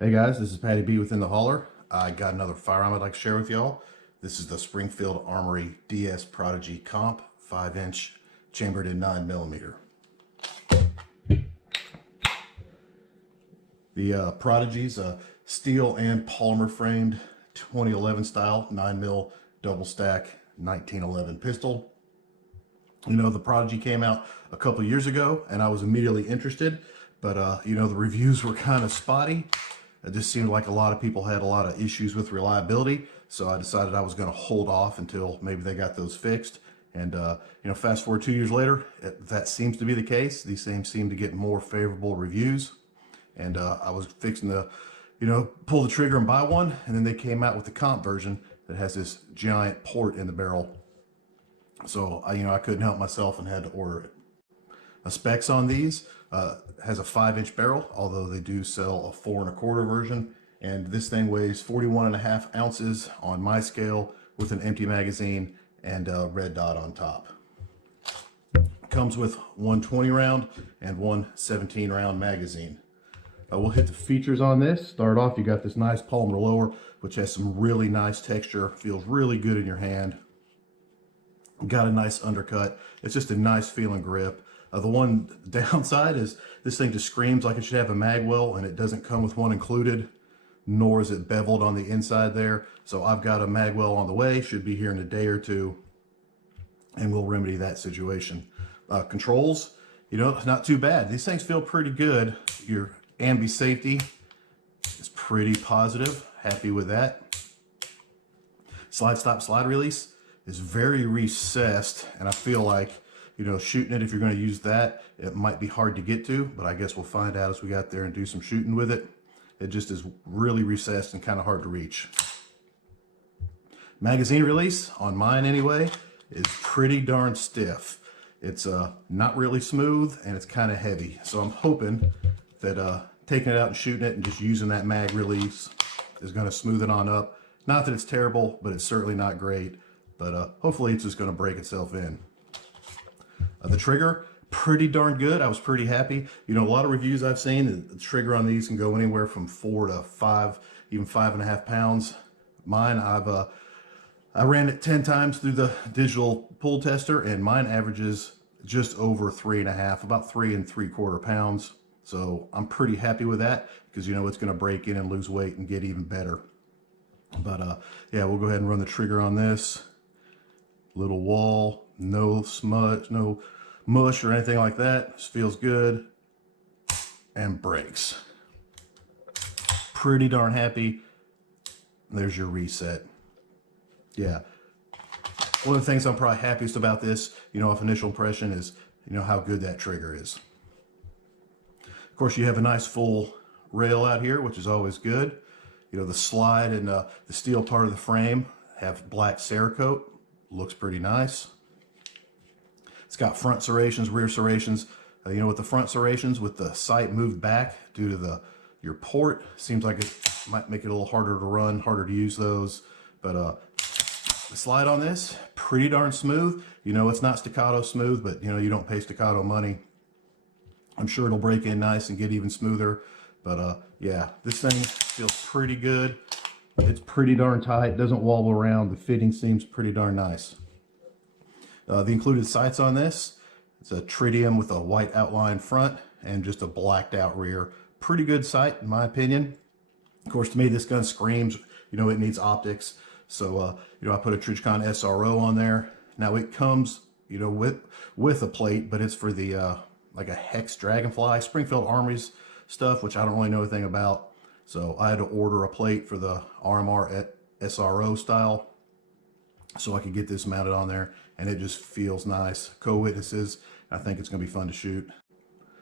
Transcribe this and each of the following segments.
Hey guys, this is Patty B within the hauler. I got another firearm I'd like to share with y'all. This is the Springfield Armory DS Prodigy Comp 5-inch chambered in 9mm. The Prodigy's a steel and polymer framed 2011 style 9mm double stack 1911 pistol. You know, the Prodigy came out a couple years ago and I was immediately interested, but you know, the reviews were kind of spotty. It just seemed like a lot of people had a lot of issues with reliability, so I decided I was going to hold off until maybe they got those fixed. And you know, fast forward 2 years later, that seems to be the case. These things seem to get more favorable reviews, and I was fixing to, you know, pull the trigger and buy one, and then they came out with the comp version that has this giant port in the barrel. So you know, I couldn't help myself and had to order it. Specs on these has a 5-inch barrel, although they do sell a 4 1/4 version, and this thing weighs 41.5 ounces on my scale with an empty magazine and a red dot on top. Comes with one 20 round and one 17 round magazine. We'll hit the features on this. Start off, you got this nice polymer lower, which has some really nice texture, feels really good in your hand. Got a nice undercut. It's just a nice feeling grip. The one downside is this thing just screams like it should have a mag well, and it doesn't come with one included, nor is it beveled on the inside there. So I've got a mag well on the way, should be here in a day or two, and we'll remedy that situation. Controls, you know, it's not too bad. These things feel pretty good. Your ambi safety is pretty positive. Happy with that. Slide stop slide release is very recessed, and I feel like, you know, shooting it, if you're going to use that, it might be hard to get to, but I guess we'll find out as we got there and do some shooting with it. It just is really recessed and kind of hard to reach. Magazine release, on mine anyway, is pretty darn stiff. It's not really smooth, and it's kind of heavy. So I'm hoping that taking it out and shooting it and just using that mag release is going to smooth it on up. Not that it's terrible, but it's certainly not great. But hopefully it's just going to break itself in. The trigger, pretty darn good. I was pretty happy. You know, a lot of reviews I've seen, the trigger on these can go anywhere from 4 to 5, even 5.5 pounds. Mine, I ran it 10 times through the digital pull tester, and mine averages just over 3.5, about 3 3/4 pounds. So I'm pretty happy with that, because you know it's going to break in and lose weight and get even better. But yeah, we'll go ahead and run the trigger on this. Little wall, no smudge, no mush or anything like that. This feels good and breaks. Pretty darn happy. There's your reset. Yeah. One of the things I'm probably happiest about this, you know, off initial impression, is, you know, how good that trigger is. Of course, you have a nice full rail out here, which is always good. You know, the slide and the steel part of the frame have black Cerakote. Looks pretty nice. It's got front serrations, rear serrations. You know, with the front serrations, with the sight moved back due to your port, seems like it might make it a little harder to run, harder to use those. But the slide on this, pretty darn smooth. You know, it's not staccato smooth, but you know, you don't pay staccato money. I'm sure it'll break in nice and get even smoother. But yeah, this thing feels pretty good. It's pretty darn tight, doesn't wobble around. The fitting seems pretty darn nice. The included sights on this, it's a tritium with a white outline front and just a blacked out rear. Pretty good sight in my opinion. Of course, to me, this gun screams, you know, it needs optics. So, you know, I put a Trijicon SRO on there. Now it comes, you know, with a plate, but it's for the, like a Hex Dragonfly, Springfield Armory's stuff, which I don't really know anything about. So I had to order a plate for the RMR SRO style so I could get this mounted on there, and it just feels nice. Co-witnesses, I think it's going to be fun to shoot.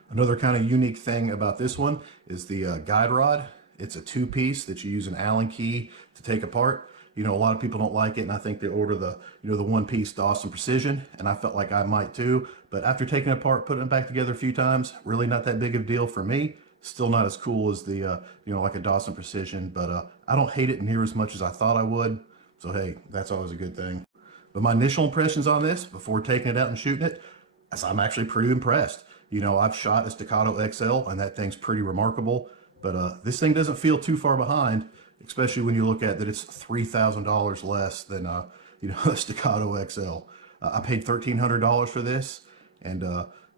Another kind of unique thing about this one is the guide rod. It's a 2-piece that you use an Allen key to take apart. You know, a lot of people don't like it, and I think they order the, you know, the 1-piece Dawson Precision, and I felt like I might too. But after taking it apart, putting it back together a few times, really not that big of a deal for me. Still not as cool as the, you know, like a Dawson Precision, but I don't hate it near as much as I thought I would. So, hey, that's always a good thing. But my initial impressions on this, before taking it out and shooting it, I'm actually pretty impressed. You know, I've shot a Staccato XL, and that thing's pretty remarkable. But this thing doesn't feel too far behind, especially when you look at that it's $3,000 less than the Staccato XL. I paid $1,300 for this, and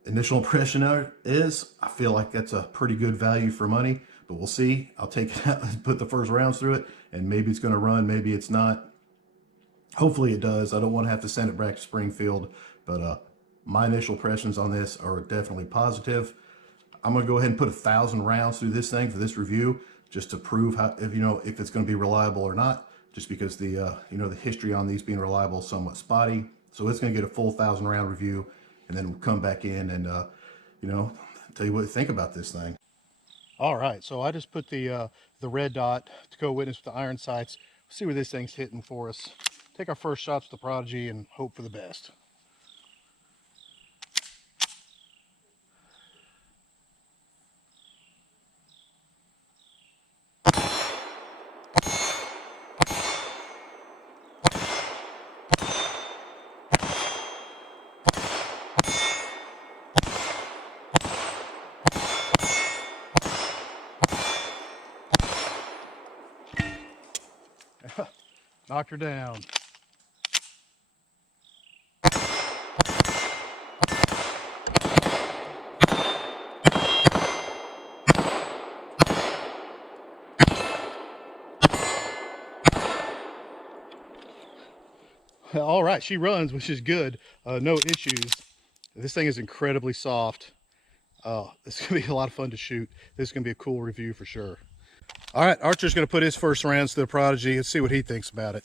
initial impression is I feel like that's a pretty good value for money. But we'll see. I'll take it out and put the first rounds through it, and maybe it's going to run, maybe it's not. Hopefully it does. I don't want to have to send it back to Springfield, but my initial impressions on this are definitely positive. I'm going to go ahead and put 1,000 rounds through this thing for this review, just to prove how, if it's going to be reliable or not, just because the history on these being reliable is somewhat spotty. So it's going to get a full 1,000 round review, and then we'll come back in and, tell you what to think about this thing. All right, so I just put the red dot to go witness with the iron sights. See where this thing's hitting for us. Take our first shots with the Prodigy and hope for the best. Knocked her down. All right, she runs, which is good. No issues. This thing is incredibly soft. It's gonna be a lot of fun to shoot. This is gonna be a cool review for sure. All right, Archer's gonna put his first rounds to the Prodigy. Let's see what he thinks about it.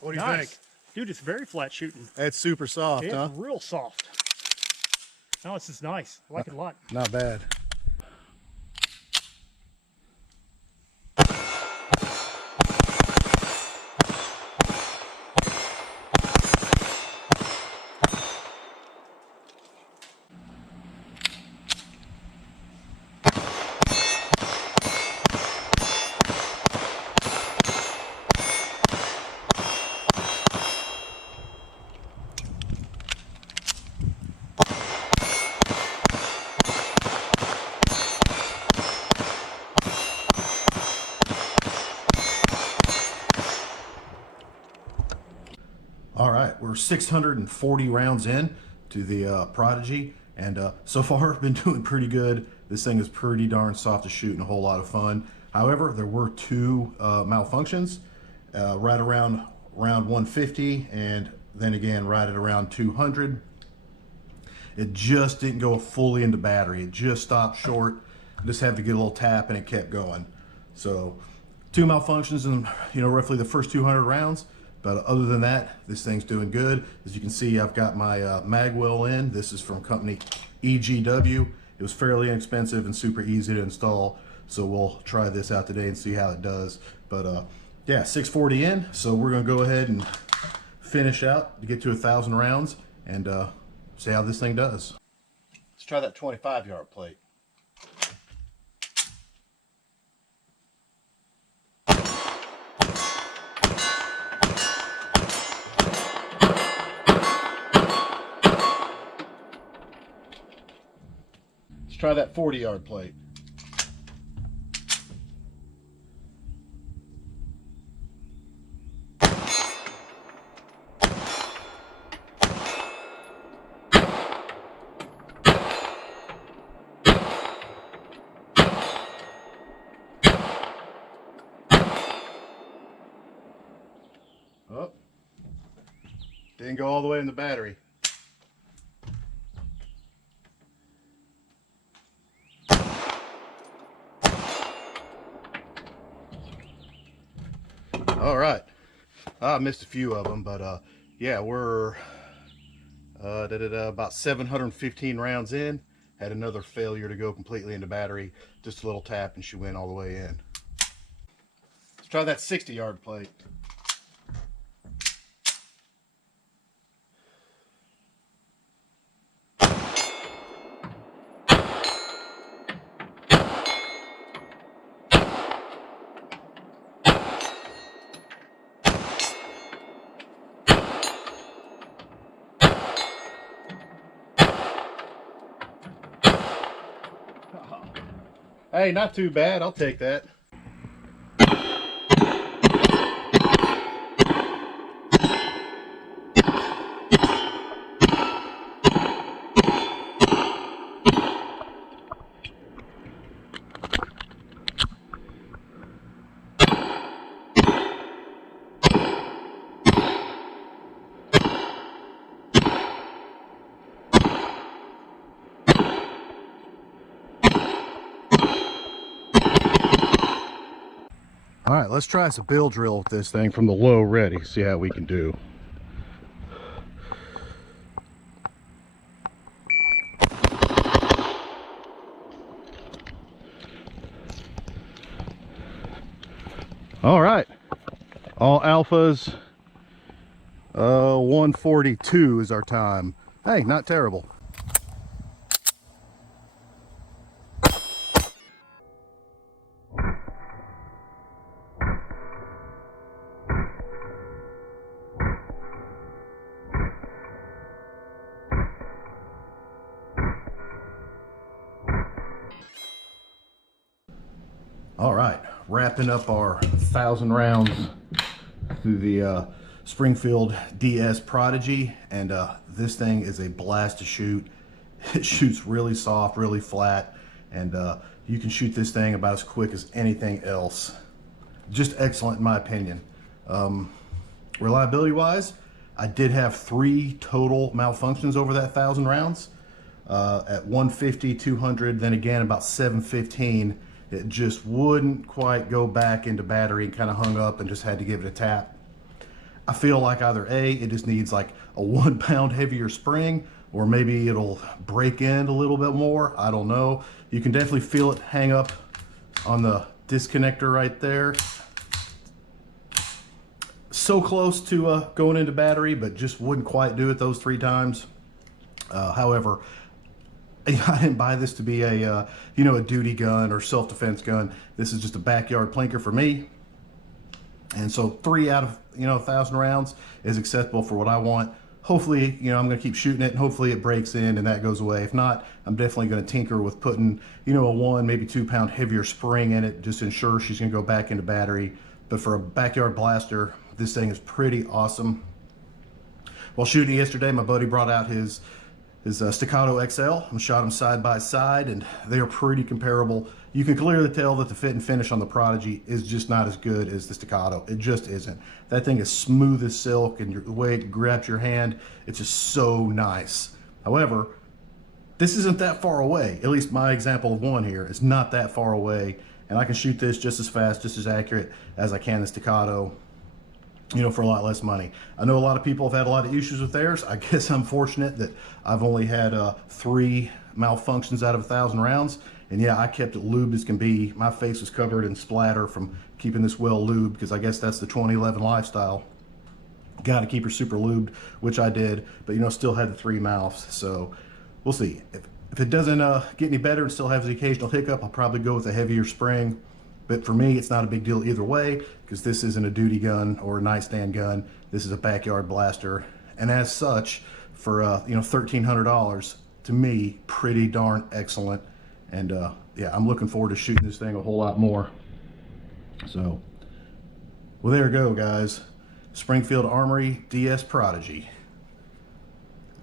What do you think? Dude, it's very flat shooting. It's super soft, yeah, huh? Real soft. No, this is nice. I like it a lot. Not bad. All right, we're 640 rounds in to the Prodigy, and so far been doing pretty good. This thing is pretty darn soft to shoot and a whole lot of fun. However, there were two malfunctions right around round 150, and then again right at around 200. It just didn't go fully into battery. It just stopped short. Just had to get a little tap, and it kept going. So two malfunctions in roughly the first 200 rounds. But other than that, this thing's doing good. As you can see, I've got my mag well in. This is from company EGW. It was fairly inexpensive and super easy to install. So we'll try this out today and see how it does. But yeah, 640 in. So we're gonna go ahead and finish out to get to 1,000 rounds and see how this thing does. Let's try that 25-yard plate. Let's try that 40-yard plate. Oh, didn't go all the way in the battery. All right, I missed a few of them, but yeah, we're about 715 rounds in. Had another failure to go completely into battery. Just a little tap and she went all the way in. Let's try that 60-yard plate. Hey, not too bad. I'll take that. All right, let's try some bill drill with this thing from the low ready, see how we can do. All right, all alphas. 142 is our time. Hey, not terrible. All right, wrapping up our 1,000 rounds through the Springfield DS Prodigy, and this thing is a blast to shoot. It shoots really soft, really flat, and you can shoot this thing about as quick as anything else. Just excellent in my opinion. Reliability wise, I did have 3 total malfunctions over that 1,000 rounds. At 150, 200, then again about 715, it just wouldn't quite go back into battery and kind of hung up and just had to give it a tap. I feel like either A, it just needs like a 1 pound heavier spring, or maybe it'll break in a little bit more. I don't know. You can definitely feel it hang up on the disconnector right there. So close to going into battery, but just wouldn't quite do it those 3 times. However, I didn't buy this to be a a duty gun or self-defense gun. This is just a backyard plinker for me, and so 3 out of 1,000 rounds is acceptable for what I want. Hopefully, I'm going to keep shooting it, and hopefully it breaks in and that goes away. If not, I'm definitely going to tinker with putting a 1, maybe 2 pound heavier spring in it, just to ensure she's going to go back into battery. But for a backyard blaster, this thing is pretty awesome. While shooting yesterday, my buddy brought out his Staccato XL and shot them side by side, and they are pretty comparable. You can clearly tell that the fit and finish on the Prodigy is just not as good as the Staccato. It just isn't. That thing is smooth as silk, and the way it grabs your hand, it's just so nice. However, this isn't that far away. At least my example of one here is not that far away, and I can shoot this just as fast, just as accurate as I can the Staccato, for a lot less money. I know a lot of people have had a lot of issues with theirs. I guess I'm fortunate that I've only had 3 malfunctions out of 1,000 rounds. And yeah, I kept it lubed as can be. My face was covered in splatter from keeping this well lubed, because I guess that's the 2011 lifestyle. Got to keep her super lubed, which I did, but still had the 3 mouths. So we'll see. If it doesn't get any better and still has the occasional hiccup, I'll probably go with a heavier spring. But for me, it's not a big deal either way, because this isn't a duty gun or a nightstand gun. This is a backyard blaster. And as such, for $1,300, to me, pretty darn excellent. And yeah, I'm looking forward to shooting this thing a whole lot more. So, well, there you go, guys. Springfield Armory DS Prodigy.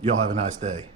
Y'all have a nice day.